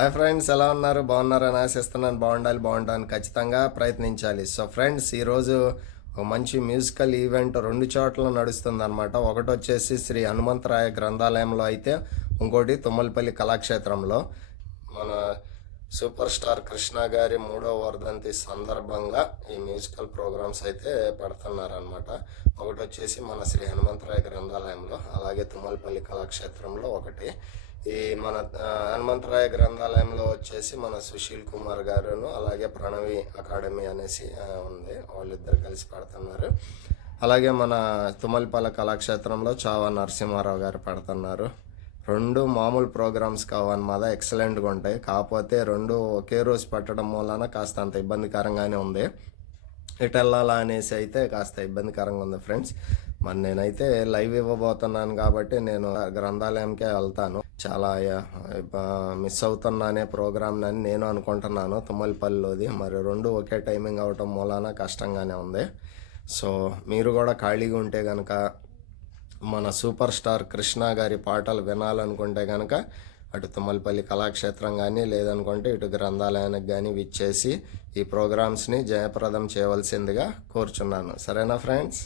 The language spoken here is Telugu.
హాయ్ ఫ్రెండ్స్, ఎలా ఉన్నారు? బాగున్నారని ఆశిస్తున్నాను. బాగుండాలని ఖచ్చితంగా ప్రయత్నించాలి. సో ఫ్రెండ్స్, ఈరోజు ఒక మంచి మ్యూజికల్ ఈవెంట్ రెండు చోట్ల నడుస్తుంది అనమాట. ఒకటి వచ్చేసి శ్రీ హనుమంతరాయ గ్రంథాలయంలో అయితే, ఇంకోటి తుమ్మలపల్లి కళాక్షేత్రంలో. మన సూపర్ స్టార్ కృష్ణ గారి 3వ వర్ధంతి సందర్భంగా ఈ మ్యూజికల్ ప్రోగ్రామ్స్ అయితే పెడుతున్నారనమాట. ఒకటి వచ్చేసి మన శ్రీ హనుమంతరాయ గ్రంథాలయంలో, అలాగే తుమ్మలపల్లి కళాక్షేత్రంలో ఒకటి. ఈ మన హనుమంతరాయ గ్రంథాలయంలో వచ్చేసి మన సుశీల్ కుమార్ గారును, అలాగే ప్రణవి అకాడమీ అనేసి ఉంది, వాళ్ళిద్దరు కలిసి పెడుతున్నారు. అలాగే మన తుమ్మలపల్లి కళాక్షేత్రంలో చావా నరసింహారావు గారు పెడుతున్నారు. రెండు మామూలు ప్రోగ్రామ్స్ కావన్నమాట, ఎక్సలెంట్గా ఉంటాయి. కాకపోతే రెండు ఒకే రోజు పెట్టడం వలన కాస్త అంత ఇబ్బందికరంగానే ఉంది. ఎటు వెళ్ళాలా అనేసి అయితే కాస్త ఇబ్బందికరంగా ఉంది ఫ్రెండ్స్. మరి నేనైతే లైవ్ ఇవ్వబోతున్నాను కాబట్టి నేను గ్రంథాలయంకే వెళ్తాను. చాలా మిస్ అవుతున్నానే ప్రోగ్రామ్ అని నేను అనుకుంటున్నాను, తుమ్మలపల్లిలోది. మరి రెండు ఒకే టైమింగ్ అవటం మూలాన కష్టంగానే ఉంది. సో మీరు కూడా ఖాళీగా ఉంటే కనుక, మన సూపర్ స్టార్ కృష్ణ గారి పాటలు వినాలనుకుంటే కనుక అటు తుమ్మలపల్లి కళాక్షేత్రం కానీ, లేదనుకుంటే ఇటు గ్రంథాలయానికి కానీ విచ్చేసి ఈ ప్రోగ్రామ్స్ని జయప్రదం చేయవలసిందిగా కోరుచున్నాను. సరేనా ఫ్రెండ్స్?